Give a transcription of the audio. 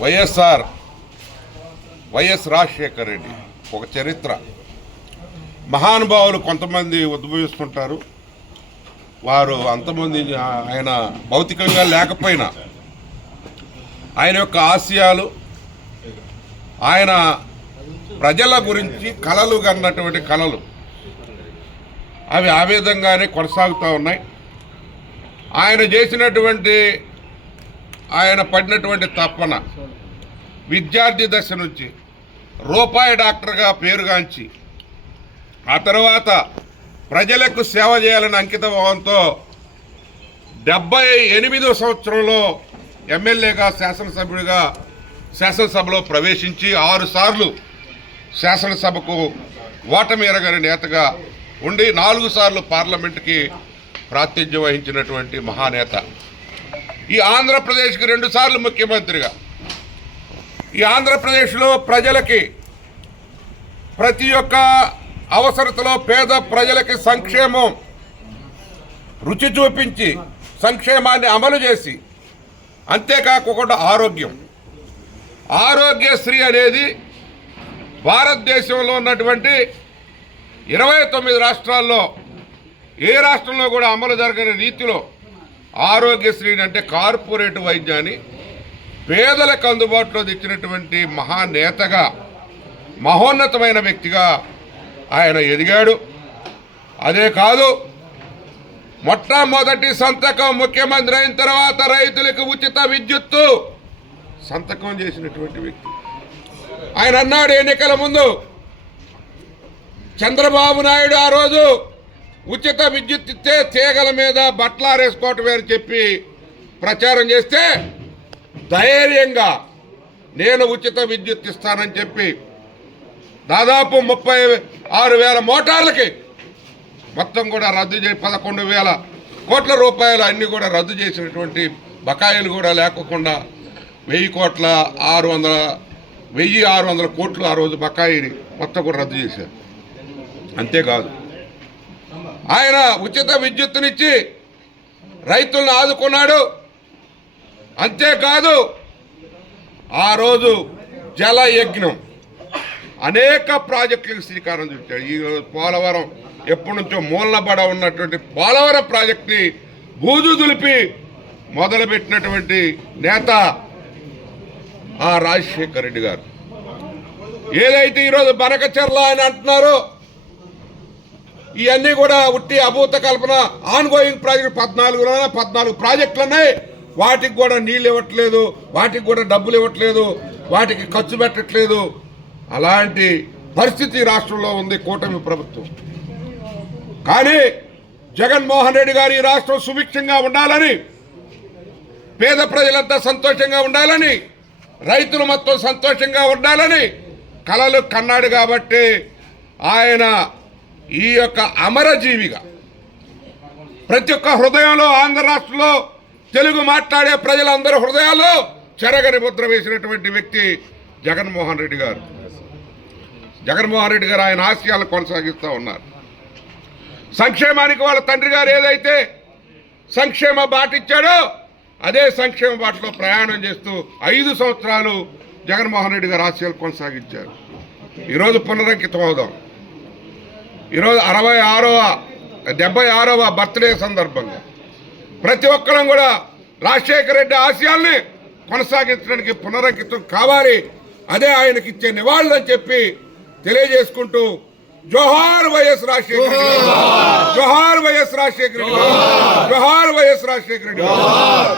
YSR YS Rajasekhar Reddy ఒక చరిత్ర. మహానుభావులు కొంతమంది ఉద్భవిస్తుంటారు. వారు అంతమంది ఆయన భౌతికంగా లేకపోయినా ఆయన యొక్క ఆశయాలు ఆయన ప్రజల గురించి కళలు కన్నటువంటి కళలు అవి ఆ విధంగానే కొనసాగుతూ ఉన్నాయి. ఆయన చేసినటువంటి ఆయన పడినటువంటి తప్పన విద్యార్థి దశ నుంచి రూపాయి డాక్టర్గా పేరుగాంచి ఆ తర్వాత ప్రజలకు సేవ చేయాలని అంకిత భావంతో డెబ్బై ఎనిమిదో సంవత్సరంలో ఎమ్మెల్యేగా శాసనసభ్యుడిగా శాసనసభలో ప్రవేశించి ఆరుసార్లు శాసనసభకు ఓటమి ఎరగని నేతగా ఉండి నాలుగు సార్లు పార్లమెంటుకి ప్రాతినిధ్యం వహించినటువంటి మహానేత. ఈ ఆంధ్రప్రదేశ్కి రెండు సార్లు ముఖ్యమంత్రిగా. ఈ ఆంధ్రప్రదేశ్లో ప్రజలకి ప్రతి ఒక్క అవసరతలో పేద ప్రజలకి సంక్షేమం రుచి చూపించి సంక్షేమాన్ని అమలు చేసి అంతేకాకుండా ఆరోగ్యం. ఆరోగ్యశ్రీ అనేది భారతదేశంలో ఉన్నటువంటి ఇరవై తొమ్మిది రాష్ట్రాల్లో ఏ రాష్ట్రంలో కూడా అమలు జరగని రీతిలో ఆరోగ్యశ్రీని అంటే కార్పొరేట్ వైద్యాన్ని పేదలకు అందుబాటులో తెచ్చినటువంటి మహానేతగా మహోన్నతమైన వ్యక్తిగా ఆయన ఎదిగాడు. అదే కాదు మొట్టమొదటి సంతకం ముఖ్యమంత్రి అయిన తర్వాత రైతులకు ఉచిత విద్యుత్తు సంతకం చేసినటువంటి వ్యక్తి. ఆయన అన్నాడు ఎన్నికల ముందు చంద్రబాబు నాయుడు ఆ రోజు ఉచిత విద్యుత్ ఇస్తే తీగల మీద బట్టలారేసుకోవటమే అని చెప్పి ప్రచారం చేస్తే ధైర్యంగా నేను ఉచిత విద్యుత్ ఇస్తానని చెప్పి దాదాపు ముప్పై ఆరు వేల మోటార్లకి మొత్తం కూడా రద్దు చేసి పదకొండు వేల కోట్ల రూపాయలు అన్ని కూడా రద్దు చేసినటువంటి బకాయిలు కూడా లేకుండా వెయ్యి కోట్ల ఆరు వందల వెయ్యి ఆరు వందల కోట్లు ఆ రోజు బకాయిని మొత్తం కూడా రద్దు చేశారు. అంతేకాదు ఆయన ఉచిత విద్యుత్తునిచ్చి రైతులను ఆదుకున్నాడు. అంతేకాదు ఆ రోజు జల యజ్ఞం అనేక ప్రాజెక్టులకు శ్రీకారం చుట్టాడు. ఈ పోలవరం ఎప్పటి నుంచో మూలనబడ ఉన్నటువంటి పోలవరం ప్రాజెక్టుని బూజు దులిపి మొదలుపెట్టినటువంటి నేత ఆ రాజశేఖర రెడ్డి గారు. ఏదైతే ఈరోజు బనకచెర్ల ఆయన అంటున్నారో ఇవన్నీ కూడా ఉట్టి అభూత కల్పన ఆన్గోయింగ్ ప్రాజెక్ట్ పద్నాలుగు పద్నాలుగు ప్రాజెక్టులు ఉన్నాయి వాటికి కూడా నీళ్ళు ఇవ్వట్లేదు వాటికి కూడా డబ్బులు ఇవ్వట్లేదు వాటికి ఖర్చు పెట్టట్లేదు. అలాంటి పరిస్థితి రాష్ట్రంలో ఉంది కూటమి ప్రభుత్వం. కానీ జగన్మోహన్ రెడ్డి గారు ఈ రాష్ట్రం సుభిక్షంగా ఉండాలని పేద ప్రజలంతా సంతోషంగా ఉండాలని రైతులు మొత్తం సంతోషంగా ఉండాలని కళలు కన్నాడు కాబట్టి ఆయన ఈ యొక్క అమరజీవిగా ప్రతి ఒక్క హృదయంలో ఆంధ్ర రాష్ట్రంలో తెలుగు మాట్లాడే ప్రజలందరి హృదయాల్లో చెరగని ముద్ర వేసినటువంటి వ్యక్తి జగన్మోహన్ రెడ్డి గారు. జగన్మోహన్ రెడ్డి గారు ఆయన ఆశయాలు కొనసాగిస్తూ ఉన్నారు. సంక్షేమానికి వాళ్ళ తండ్రి గారు ఏదైతే సంక్షేమ బాట ఇచ్చాడో అదే సంక్షేమ బాటలో ప్రయాణం చేస్తూ ఐదు సంవత్సరాలు జగన్మోహన్ రెడ్డి గారు ఆశయాలు కొనసాగించారు. ఈరోజు పునరంకితం అవుదాం. ఈరోజు అరవై ఆరవ డెబ్బై ఆరవ బర్త్డే సందర్భంగా ప్రతి ఒక్కరం కూడా రాజశేఖర రెడ్డి ఆశయాల్ని కొనసాగించడానికి పునరంకితం కావాలి అదే ఆయనకి ఇచ్చే నివాళులు అని చెప్పి తెలియజేసుకుంటూ జోహార్ వైఎస్ రాజశేఖర. జోహార్ వైఎస్ రాజశేఖర. జోహార్ వైఎస్ రాజశేఖర.